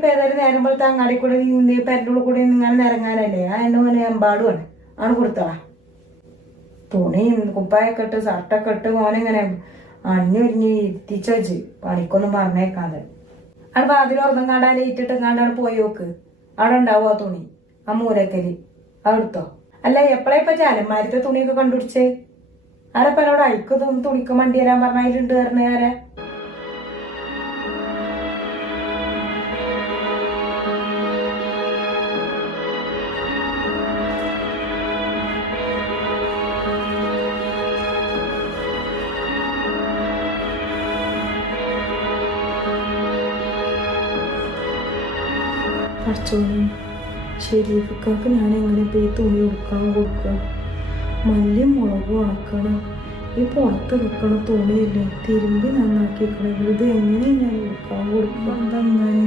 ഇപ്പൊ ഏതായാലും നേരം പോലത്തെ അങ്ങാടി കൂടെ പെരൻ്റെ കൂടെ ഇങ്ങനെ നിറങ്ങാനല്ലേ ആ എണ്ണ മോനെ എമ്പാടുമാണ് ആണ് കൊടുത്തളാ. തുണിയും കുപ്പായൊക്കെ ഇട്ട് ഷർട്ടൊക്കെ ഇട്ട് മോനെങ്ങനെ അഞ്ഞൊരിഞ്ഞ് ഇരുത്തിച്ച് വെച്ച് പണിക്കൊന്നും പറഞ്ഞേക്കാതെ അവിടെ വാതിൽ ഉറങ്ങാണ്ടാ ലേറ്റിട്ട് എങ്ങാണ്ടാണ് പോയി നോക്ക്. അവിടെ ഉണ്ടാവും ആ തുണി ആ മൂലക്കല് അതെടുത്തോ. അല്ല എപ്പോഴാ ഇപ്പൊ ചാലന്മാരത്തെ തുണിയൊക്കെ കണ്ടുപിടിച്ചേ? ആരപ്പ എന്നോട് അയക്ക് തുണിക്ക് വണ്ടി തരാൻ പറഞ്ഞ അതിലുണ്ട് പറഞ്ഞ ആരാ? അച്ഛനും ഷെരീഫിക്കാക്ക് ഞാൻ എങ്ങനെ പോയി തുണി കൊടുക്കുക? മല്ലിയും മുളകും ഉണക്കണം, ഈ പുറത്ത് വെക്കണ തുണിയല്ലേ തിരുമ്പി നന്നാക്കി വെക്കണമെങ്കിൽ ഇത് എങ്ങനെ ഞാൻ കൊടുക്കാൻ എന്താ അങ്ങനെ?